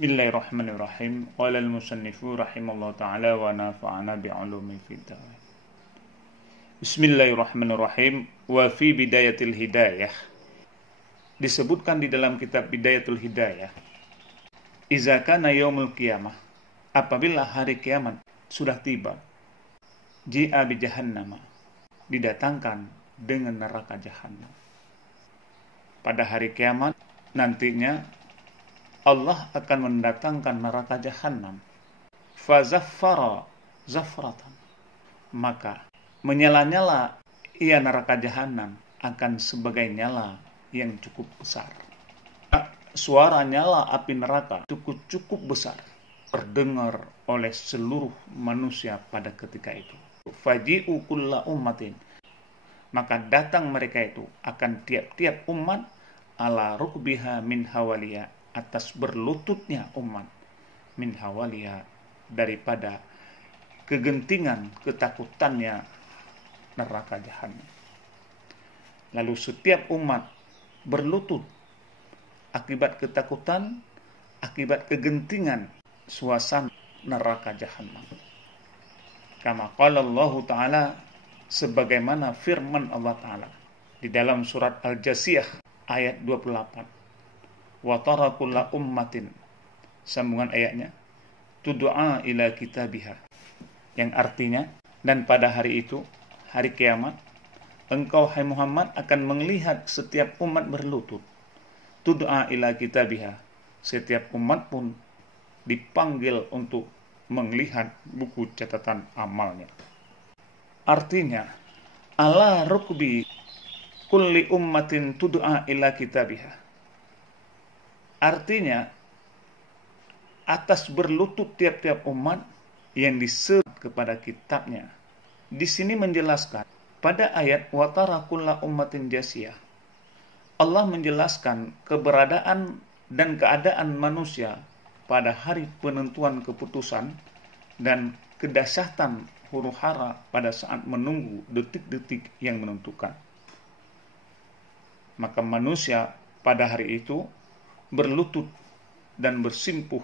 Bismillahirrahmanirrahim. Qala al-musannifu rahimallahu ta'ala wa nafa'ana bi'ulumi fid dharain. Bismillahirrahmanirrahim. Wa fi bidayatil hidayah. Disebutkan di dalam kitab Bidayatul Hidayah. Iza kana yaumul qiyamah. Apabila hari kiamat sudah tiba. Ji'a bi jahannama. Didatangkan dengan neraka jahannam. Pada hari kiamat nantinya Allah akan mendatangkan neraka jahanam. Fazaffara zafratan. Maka menyala-nyala ia neraka jahanam akan sebagai nyala yang cukup besar. Suara nyala api neraka cukup besar terdengar oleh seluruh manusia pada ketika itu. Faji'u kulla ummatin. Maka datang mereka itu akan tiap-tiap umat ala rukbiha min hawaliya, atas berlututnya umat, min hawaliya, daripada kegentingan ketakutannya neraka jahanam. Lalu setiap umat berlutut akibat ketakutan, akibat kegentingan suasana neraka jahanam. Kama qala Allah Ta'ala, sebagaimana firman Allah Ta'ala di dalam surat Al-Jasiyah ayat 28. Wa tara kulla ummatin, sambungan ayatnya, tud'a ila kitabiha, yang artinya, dan pada hari itu, hari kiamat, engkau hai Muhammad akan melihat setiap umat berlutut. Tud'a ila kitabiha, setiap umat pun dipanggil untuk melihat buku catatan amalnya. Artinya, ala rukbi kulli ummatin tud'a ila kitabiha. Artinya, atas berlutut tiap-tiap umat yang diseru kepada kitabnya. Di sini menjelaskan, pada ayat watara kulla ummatin jasiyah, Allah menjelaskan keberadaan dan keadaan manusia pada hari penentuan keputusan dan kedahsyatan huru-hara pada saat menunggu detik-detik yang menentukan. Maka manusia pada hari itu berlutut dan bersimpuh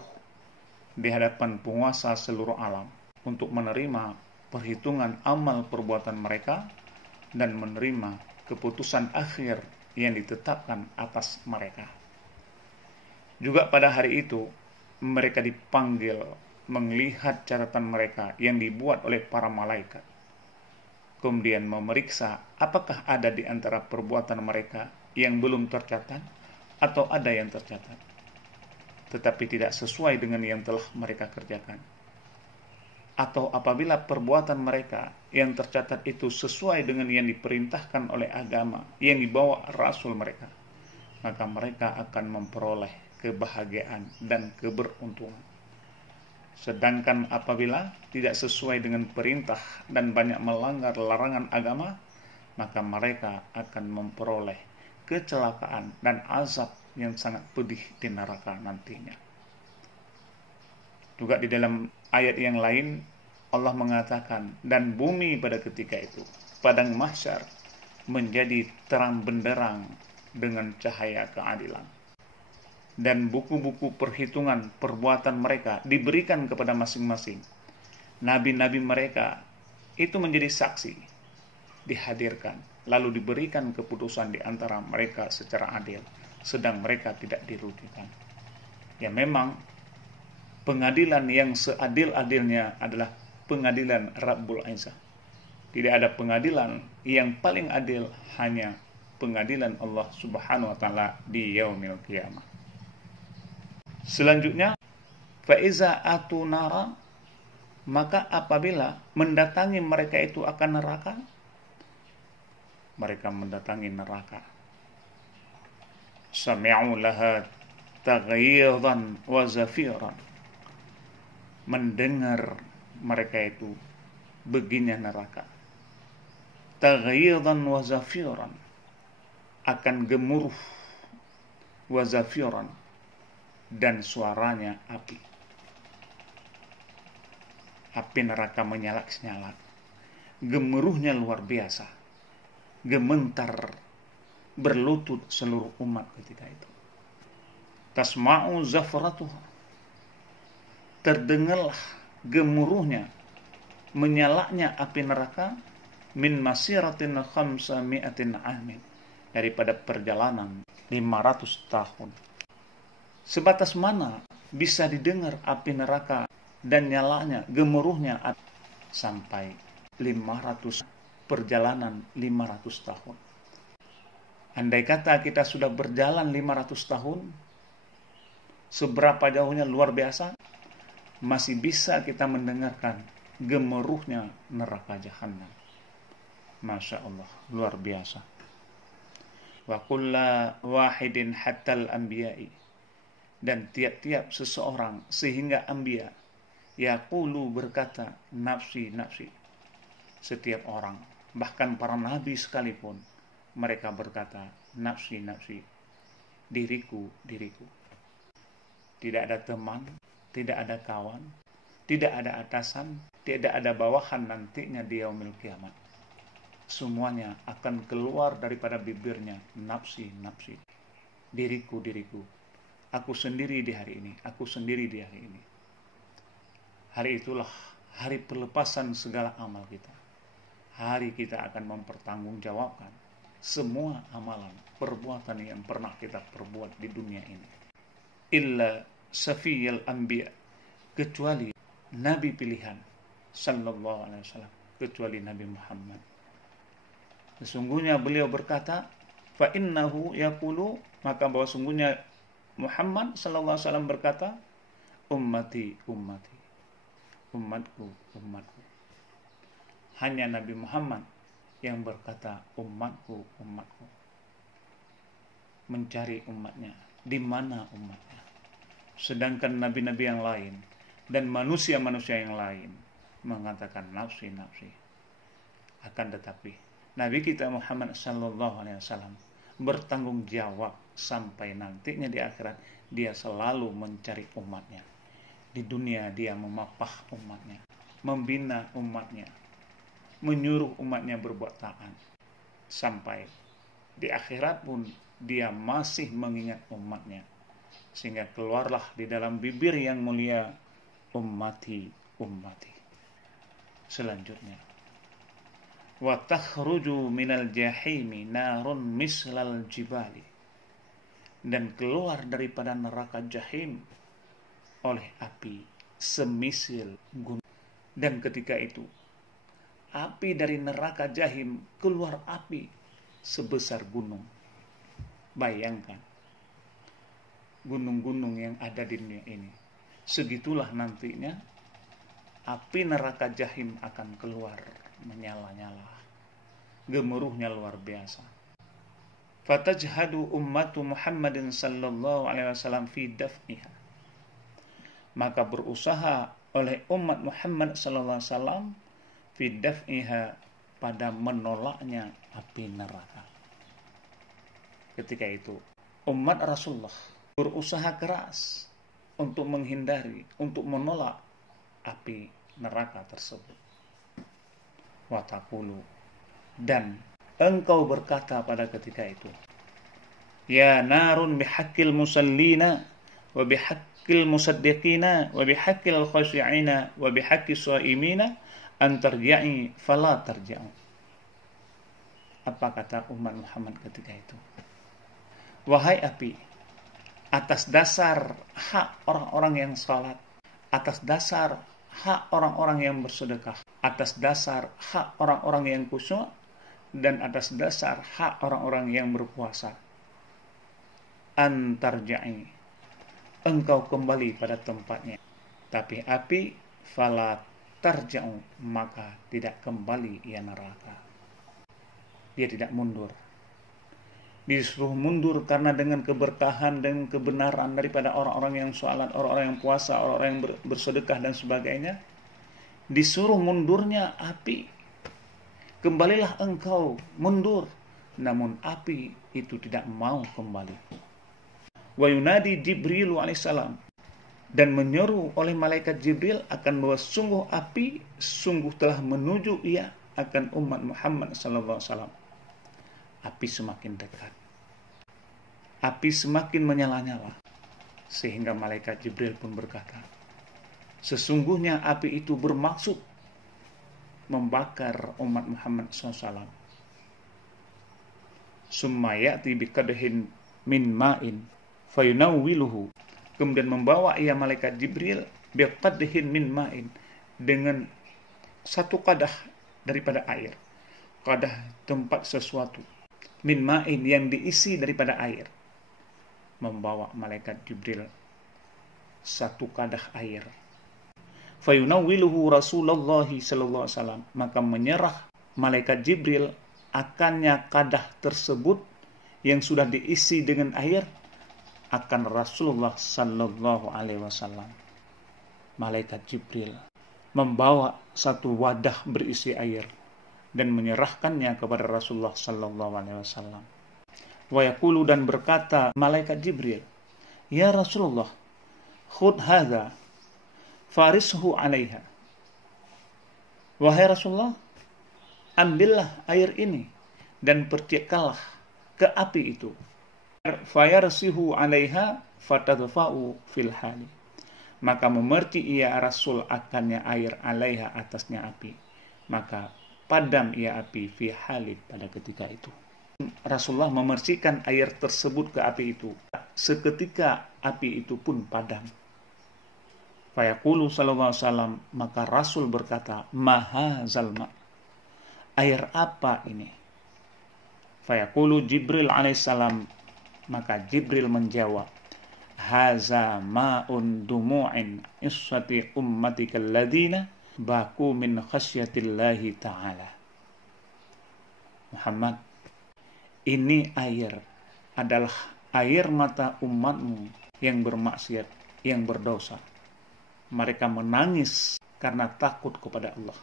di hadapan penguasa seluruh alam untuk menerima perhitungan amal perbuatan mereka dan menerima keputusan akhir yang ditetapkan atas mereka. Juga pada hari itu mereka dipanggil melihat catatan mereka yang dibuat oleh para malaikat, kemudian memeriksa apakah ada di antara perbuatan mereka yang belum tercatat atau ada yang tercatat tetapi tidak sesuai dengan yang telah mereka kerjakan, atau apabila perbuatan mereka yang tercatat itu sesuai dengan yang diperintahkan oleh agama yang dibawa rasul mereka, maka mereka akan memperoleh kebahagiaan dan keberuntungan. Sedangkan apabila tidak sesuai dengan perintah dan banyak melanggar larangan agama, maka mereka akan memperoleh kecelakaan dan azab yang sangat pedih di neraka nantinya. Juga di dalam ayat yang lain Allah mengatakan, dan bumi pada ketika itu, padang mahsyar, menjadi terang benderang dengan cahaya keadilan. Dan buku-buku perhitungan perbuatan mereka diberikan kepada masing-masing. Nabi-nabi mereka itu menjadi saksi, dihadirkan, lalu diberikan keputusan di antara mereka secara adil, sedang mereka tidak dirugikan. Ya memang pengadilan yang seadil-adilnya adalah pengadilan Rabbul Izzah. Tidak ada pengadilan yang paling adil, hanya pengadilan Allah Subhanahu wa taala di yaumil qiyamah. Selanjutnya, fa iza atu nara, maka apabila mendatangi mereka itu akan neraka, mereka mendatangi neraka, sami'u laha taghyidhan wa zafiran, mendengar mereka itu begini neraka, taghyidhan wa zafiran, akan gemuruh, wa zafiran, dan suaranya api. Api neraka menyala-nyala, gemuruhnya luar biasa, gementar berlutut seluruh umat ketika itu. Tasma'u zafratuha, terdengarlah gemuruhnya, menyalanya api neraka min masiratin khamsami'atin amin, daripada perjalanan 500 tahun. Sebatas mana bisa didengar api neraka dan nyalanya, gemuruhnya sampai 500 perjalanan 500 tahun. Andai kata kita sudah berjalan 500 tahun, seberapa jauhnya luar biasa, masih bisa kita mendengarkan gemuruhnya neraka jahanam. Masya Allah, luar biasa. Wa kulla wahidin hattal anbiya'i, dan tiap-tiap seseorang sehingga anbiya, yaqulu berkata, nafsi nafsi. Setiap orang, bahkan para nabi sekalipun, mereka berkata, nafsi nafsi, diriku diriku. Tidak ada teman, tidak ada kawan, tidak ada atasan, tidak ada bawahan nantinya di yaumil kiamat. Semuanya akan keluar daripada bibirnya, nafsi nafsi, diriku diriku. Aku sendiri di hari ini, aku sendiri di hari ini. Hari itulah hari pelepasan segala amal kita. Hari kita akan mempertanggungjawabkan semua amalan, perbuatan yang pernah kita perbuat di dunia ini. Illa safiyal anbiya, kecuali nabi pilihan sallallahu alaihi wasallam, kecuali Nabi Muhammad. Sesungguhnya beliau berkata, fa innahu yaqulu, maka bahwa sungguhnya Muhammad sallallahu alaihi wasallam berkata, ummati ummati, umatku umatku. Hanya Nabi Muhammad yang berkata umatku umatku, mencari umatnya, di mana umatnya. Sedangkan nabi-nabi yang lain dan manusia-manusia yang lain mengatakan nafsi nafsi. Akan tetapi Nabi kita Muhammad sallallahu alaihi wasallam bertanggung jawab sampai nantinya di akhirat, dia selalu mencari umatnya. Di dunia dia memapah umatnya, membina umatnya, menyuruh umatnya berbuat taat. Sampai di akhirat pun dia masih mengingat umatnya. Sehingga keluarlah di dalam bibir yang mulia, ummati ummati. Selanjutnya, wa takhruju minal jahimi narun mislal jibali, dan keluar daripada neraka jahim oleh api semisil gunung. Dan ketika itu api dari neraka jahim keluar api sebesar gunung. Bayangkan gunung-gunung yang ada di dunia ini. Segitulah nantinya api neraka jahim akan keluar menyala-nyala. Gemuruhnya luar biasa. Fatajhadu ummatu Muhammadin sallallahu alaihi wasallam fi dafniha. Maka berusaha oleh umat Muhammad sallallahu alaihi wasallam fi dafniha, pada menolaknya api neraka. Ketika itu umat Rasulullah berusaha keras untuk menghindari, untuk menolak api neraka tersebut. Wa taqulu, dan engkau berkata pada ketika itu, ya narun bihaqqil musallina wa bihaqqil musaddiqina wa bihaqqil khashi'ina wa bihaqqis shaimina an tarji'i fala tarji'u. Apa kata umat Muhammad ketika itu? Wahai api, atas dasar hak orang-orang yang salat, atas dasar hak orang-orang yang bersedekah, atas dasar hak orang-orang yang khusyuk, dan atas dasar hak orang-orang yang berpuasa, antarja'i, engkau kembali pada tempatnya. Tapi api fala tarja'u, maka tidak kembali ia neraka. Dia tidak mundur. Disuruh mundur karena dengan keberkahan dan kebenaran daripada orang-orang yang sholat, orang-orang yang puasa, orang-orang yang bersedekah dan sebagainya. Disuruh mundurnya api. Kembalilah engkau mundur. Namun api itu tidak mau kembali. Wa yunadi Jibril alaihissalam, dan menyeru oleh malaikat Jibril akan bahwa sungguh api sungguh telah menuju ia akan umat Muhammad sallallahu alaihi wasallam. Api semakin dekat, api semakin menyala-nyala, sehingga malaikat Jibril pun berkata, Sesungguhnya api itu bermaksud membakar umat Muhammad SAW. Summa ya'ti biqadhin min ma'in fayunawwiluhu. Kemudian membawa ia malaikat Jibril biqadhin min ma'in, dengan satu kadah daripada air. Kadah tempat sesuatu. Min ma'in, yang diisi daripada air. Membawa malaikat Jibril satu kadah air. Fayunawwiluhu Rasulullah sallallahu alaihi wasallam, maka menyerah malaikat Jibril akannya kadah tersebut yang sudah diisi dengan air akan Rasulullah sallallahu alaihi wasallam. Malaikat Jibril membawa satu wadah berisi air dan menyerahkannya kepada Rasulullah sallallahu alaihi wasallam. Wa yaqulu, dan berkata malaikat Jibril, "Ya Rasulullah, khudh hadza farishu 'alaiha." Wahai Rasulullah, ambillah air ini dan percikanlah ke api itu. Fayarsihu 'alaiha fatadfa'u fil hali. Maka memerci ia Rasul akannya air 'alaiha, atasnya api. Maka padam ia api fi hali, pada ketika itu. Rasulullah memercikan air tersebut ke api itu. Seketika api itu pun padam. Fayaqulu sallallahu alaihi wasallam, maka Rasul berkata, "Maha zalma." Air apa ini? Fayaqulu Jibril alaihissalam, maka Jibril menjawab, "Haza ma'un dumu'in iswati ummatika alladhina baku min khasyatillahi ta'ala." Muhammad, ini air adalah air mata umatmu yang bermaksiat, yang berdosa. Mereka menangis karena takut kepada Allah.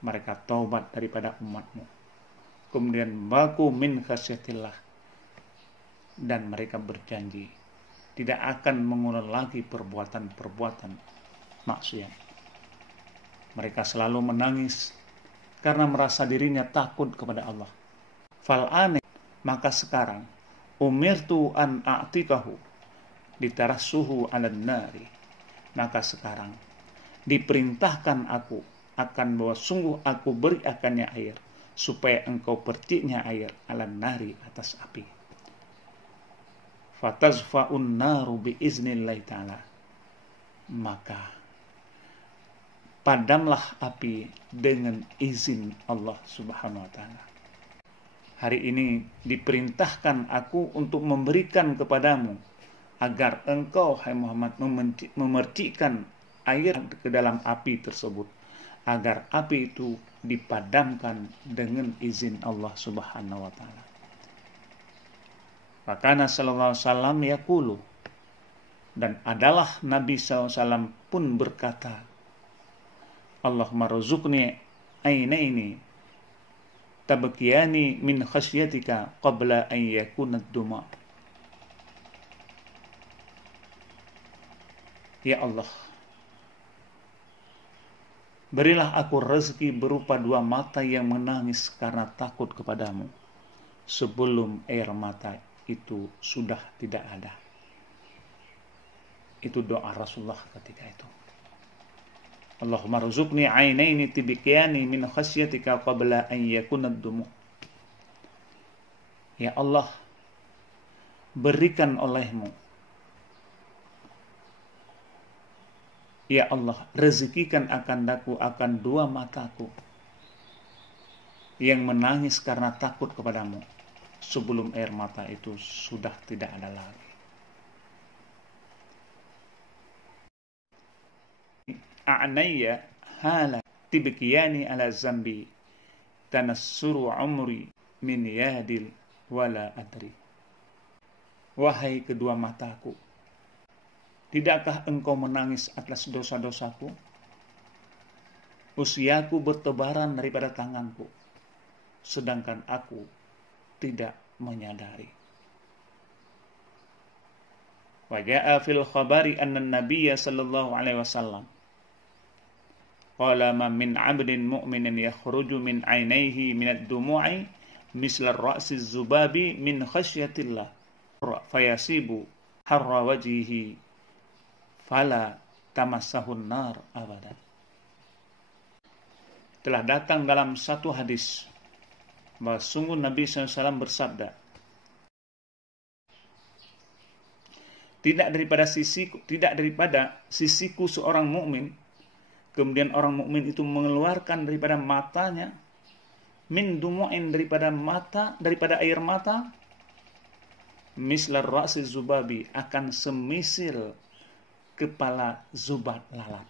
Mereka taubat daripada umatmu. Kemudian baku min khasyatillah, dan mereka berjanji tidak akan mengulang lagi perbuatan-perbuatan maksiat. Mereka selalu menangis karena merasa dirinya takut kepada Allah. Fal'ane, maka sekarang, umirtu an a'tikahu ditarassuhu 'alan nari. Maka sekarang diperintahkan aku akan bahwa sungguh aku beri akannya air, supaya engkau perciknya air 'alan nari, atas api. Fatazfa'un naru biiznillahi ta'ala. Maka padamlah api dengan izin Allah Subhanahu wa ta'ala. Hari ini diperintahkan aku untuk memberikan kepadamu, agar engkau, hai Muhammad, memercikkan air ke dalam api tersebut, agar api itu dipadamkan dengan izin Allah Subhanahu wa ta'ala. Fakana sallallahu alaihi wasallam yaqulu, dan adalah Nabi sallallahu alaihi wasallam pun berkata, Allahumma rzuqni ainaini tabkiyani min khasyatika qabla an yakuna ad-duma. Ya Allah, berilah aku rezeki berupa dua mata yang menangis karena takut kepadamu sebelum air mata itu sudah tidak ada. Itu doa Rasulullah ketika itu. Allahumma rzuqni ainaini tibkiyani min khasyatika qabla an yakuna ad-dumu. Ya Allah, berikan olehmu, ya Allah, rezekikan akan daku akan dua mataku yang menangis karena takut kepadamu sebelum air mata itu sudah tidak ada lagi. A'nayya hala tibkiyani ala zambi tanassuru umri min yadil wala adri. Wahai kedua mataku, tidakkah engkau menangis atas dosa-dosaku? Usiaku bertebaran daripada tanganku, sedangkan aku tidak menyadari. Wa ja'a fil khabari anna an-nabiyya sallallahu alaihi wasallam qala ma min 'abdin mu'minin yakhruju min 'ainaihi min ad-dumu'i misla ar-ra'si az-zubabi min khasyatillah fayasibu harra wajhihi fala tamassahun nar abadan. Telah datang dalam satu hadis bahwa sungguh Nabi SAW bersabda, tidak daripada sisiku seorang mukmin, kemudian orang mukmin itu mengeluarkan daripada matanya min dumu'in, daripada air mata, mislar ra'si zubabi, akan semisil kepala zubat lalat,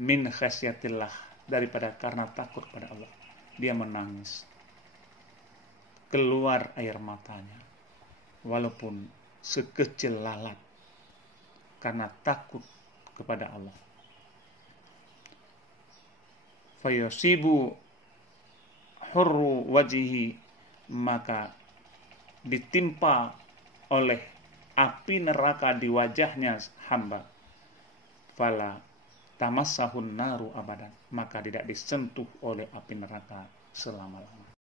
min khasyatillah, daripada karena takut pada Allah. Dia menangis, keluar air matanya walaupun sekecil lalat, karena takut kepada Allah. Fayasibu hurru wajihi, maka ditimpa oleh api neraka di wajahnya hamba. Fala tamassahun naru abadan, maka tidak disentuh oleh api neraka selama-lamanya.